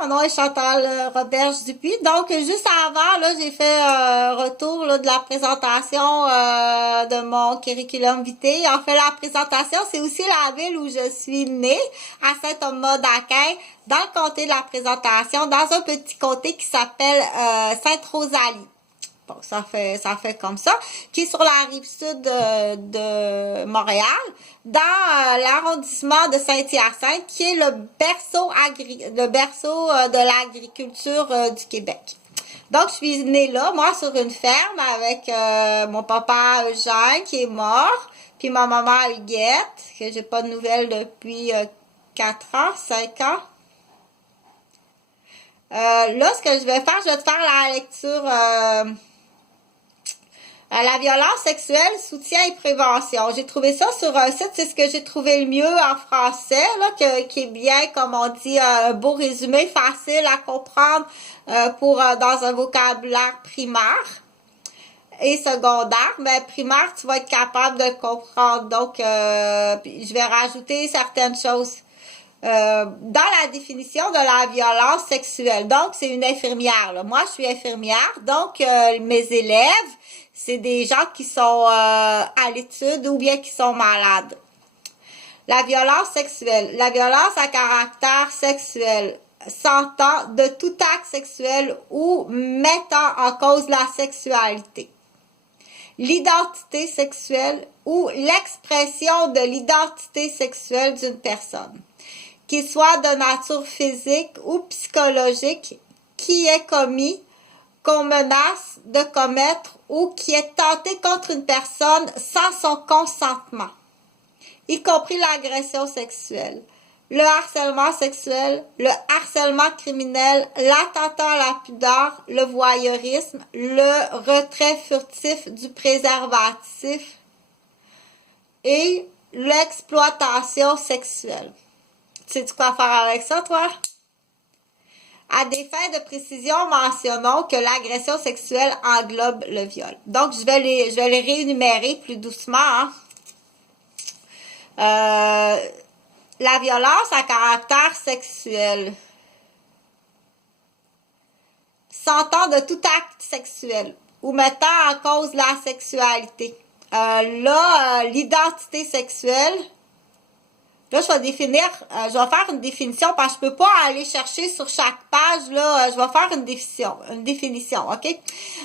Mon nom est Chantal Roberge-Dupuis. Donc, juste avant, là, j'ai fait un retour là, de la présentation de mon curriculum vitae. En fait, la présentation, c'est aussi la ville où je suis née, à Saint-Thomas-d'Aquin, dans le comté de la présentation, dans un petit comté qui s'appelle Sainte-Rosalie. Bon, ça fait comme ça, qui est sur la rive sud de Montréal, dans l'arrondissement de Saint-Hyacinthe, qui est le berceau de l'agriculture du Québec. Donc, je suis née là, moi, sur une ferme avec mon papa Eugène, qui est mort, puis ma maman Huguette, que j'ai pas de nouvelles depuis 4 ans, 5 ans. Là, ce que je vais faire te faire la lecture... la violence sexuelle, soutien et prévention. J'ai trouvé ça sur un site, c'est ce que j'ai trouvé le mieux en français, là, qui est bien, comme on dit, un beau résumé, facile à comprendre dans un vocabulaire primaire et secondaire. Mais primaire, tu vas être capable de comprendre. Donc, je vais rajouter certaines choses. Dans la définition de la violence sexuelle. Donc, c'est une infirmière. Là. Moi, je suis infirmière. Donc, mes élèves, c'est des gens qui sont à l'étude ou bien qui sont malades. La violence sexuelle. La violence à caractère sexuel s'entend de tout acte sexuel ou mettant en cause la sexualité. L'identité sexuelle ou l'expression de l'identité sexuelle d'une personne, qu'il soit de nature physique ou psychologique, qui est commis, qu'on menace de commettre ou qui est tenté contre une personne sans son consentement, y compris l'agression sexuelle, le harcèlement sexuel, le harcèlement criminel, l'attentat à la pudeur, le voyeurisme, le retrait furtif du préservatif et l'exploitation sexuelle. Tu sais quoi faire avec ça, toi? À des fins de précision, mentionnons que l'agression sexuelle englobe le viol. Donc, je vais les réénumérer plus doucement. Hein. La violence à caractère sexuel s'entend de tout acte sexuel ou mettant en cause la sexualité. L'identité sexuelle. Là, je vais faire une définition parce que je peux pas aller chercher sur chaque page, là, je vais faire une définition, OK?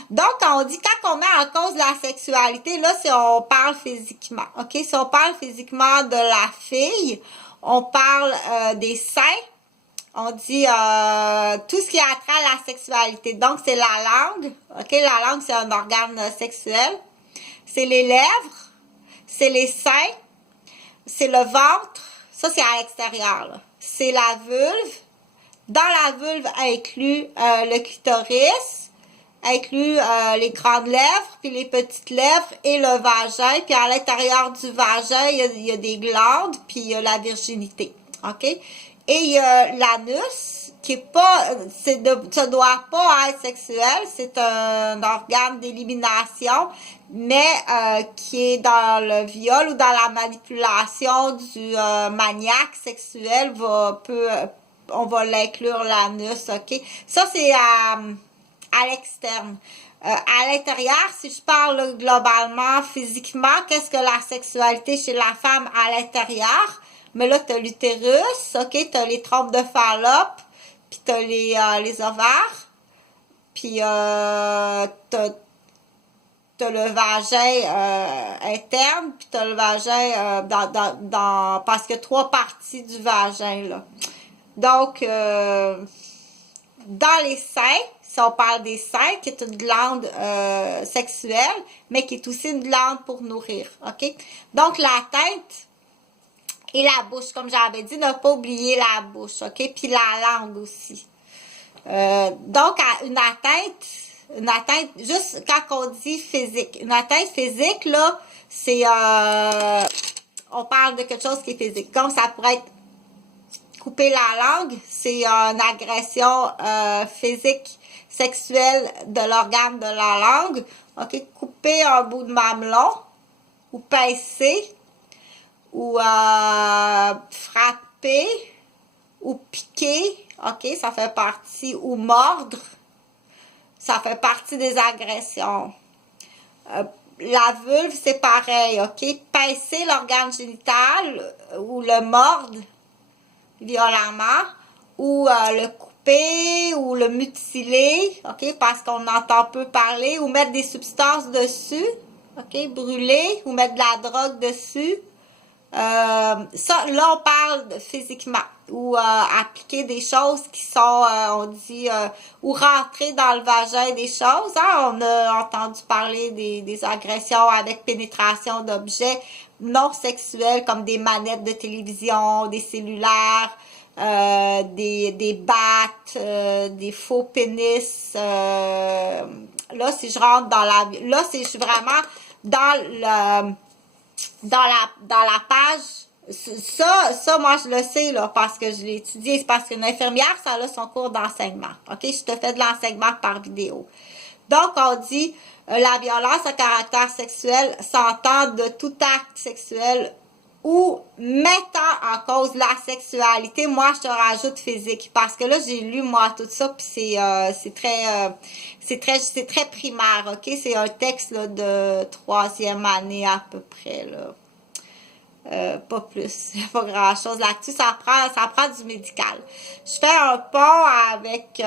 Donc, quand on dit, quand on met en cause la sexualité, là, si on parle physiquement, OK? Si on parle physiquement de la fille, on parle des seins, on dit tout ce qui a trait à la sexualité. Donc, c'est la langue, OK? La langue, c'est un organe sexuel. C'est les lèvres, c'est les seins, c'est le ventre. Ça, c'est à l'extérieur. C'est la vulve. Dans la vulve inclut le clitoris, inclut les grandes lèvres, puis les petites lèvres et le vagin. Puis à l'intérieur du vagin, il y a des glandes, puis il y a la virginité. OK? Et il y a l'anus, qui est pas, ça doit pas être sexuel, c'est un organe d'élimination, mais qui est dans le viol ou dans la manipulation du maniaque sexuel, on va l'inclure l'anus, OK? Ça, c'est à l'externe. À l'intérieur, si je parle globalement, physiquement, qu'est-ce que la sexualité chez la femme à l'intérieur? Mais là, t'as l'utérus, OK? T'as les trompes de Fallope, puis t'as les ovaires, puis t'as le vagin interne, puis t'as le vagin parce qu'il y a 3 parties du vagin, là. Donc, dans les seins, si on parle des seins, qui est une glande sexuelle, mais qui est aussi une glande pour nourrir, OK? Donc, la tête et la bouche, comme j'avais dit, ne pas oublier la bouche, OK? Puis la langue aussi. Donc, une atteinte, juste quand on dit physique, une atteinte physique, là, c'est, on parle de quelque chose qui est physique. Comme ça pourrait être couper la langue, c'est une agression physique, sexuelle de l'organe de la langue. OK? Couper un bout de mamelon ou pincer ou frapper ou piquer OK? Ça fait partie, ou mordre, ça fait partie des agressions. La vulve, c'est pareil, OK? Pincer l'organe génital ou le mordre violemment, ou le couper, ou le mutiler, OK? Parce qu'on entend peu parler, ou mettre des substances dessus, OK? Brûler, ou mettre de la drogue dessus. Ça, là, on parle physiquement, ou appliquer des choses qui sont, on dit, ou rentrer dans le vagin des choses. Hein? On a entendu parler des agressions avec pénétration d'objets non sexuels, comme des manettes de télévision, des cellulaires, des battes, des faux pénis. Là, si je rentre dans la... Là, si je suis vraiment dans le... Dans la page, ça, moi, je le sais, là, parce que je l'ai étudié. C'est parce qu'une infirmière, ça a son cours d'enseignement. OK? Je te fais de l'enseignement par vidéo. Donc, on dit, la violence à caractère sexuel s'entend de tout acte sexuel ou mettant en cause la sexualité. Moi, je te rajoute physique, parce que là, j'ai lu, moi, tout ça, puis c'est très primaire, OK? C'est un texte, là, de 3e année, à peu près, là. Pas plus, pas grand chose là-dessus, ça prend du médical. Je fais un pont avec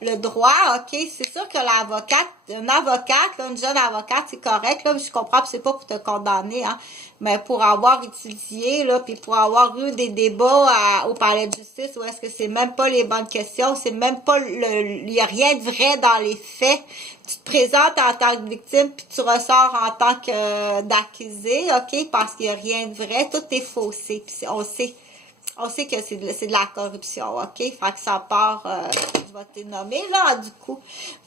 le droit, OK, c'est sûr que une avocate, là, une jeune avocate, c'est correct, là, je comprends que c'est pas pour te condamner, hein, mais pour avoir étudié, là, puis pour avoir eu des débats au palais de justice, où est-ce que c'est même pas les bonnes questions, c'est même pas il y a rien de vrai dans les faits. Tu te présentes en tant que victime, puis tu ressors en tant que d'accusé, OK, parce qu'il y a rien de vrai, tout est faussé, puis on sait que c'est de la corruption, OK? Fait que ça part, je vais te nommer, là, du coup.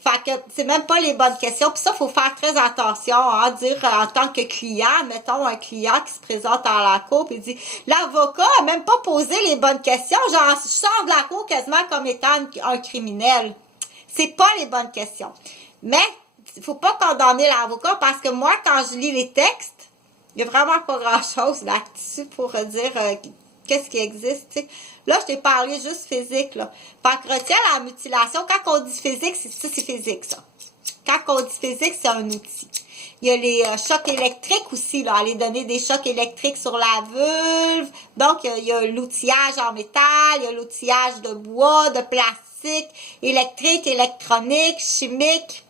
Fait que c'est même pas les bonnes questions. Puis ça, faut faire très attention, hein, dire en tant que client, mettons un client qui se présente à la cour, puis dit, l'avocat a même pas posé les bonnes questions, genre, je sors de la cour quasiment comme étant un criminel. C'est pas les bonnes questions. Mais, il faut pas condamner l'avocat, parce que moi, quand je lis les textes, il y a vraiment pas grand-chose là-dessus pour dire... qu'est-ce qui existe, tu sais. Là, je t'ai parlé juste physique, là. Fait que retiens la mutilation. Quand on dit physique, c'est physique, ça. Quand on dit physique, c'est un outil. Il y a les chocs électriques aussi, là. Aller donner des chocs électriques sur la vulve. Donc, il y a l'outillage en métal, il y a l'outillage de bois, de plastique, électrique, électronique, chimique.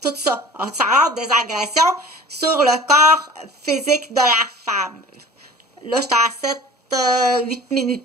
Tout ça. Ça rentre des agressions sur le corps physique de la femme. Là, j'étais à 8 minutes.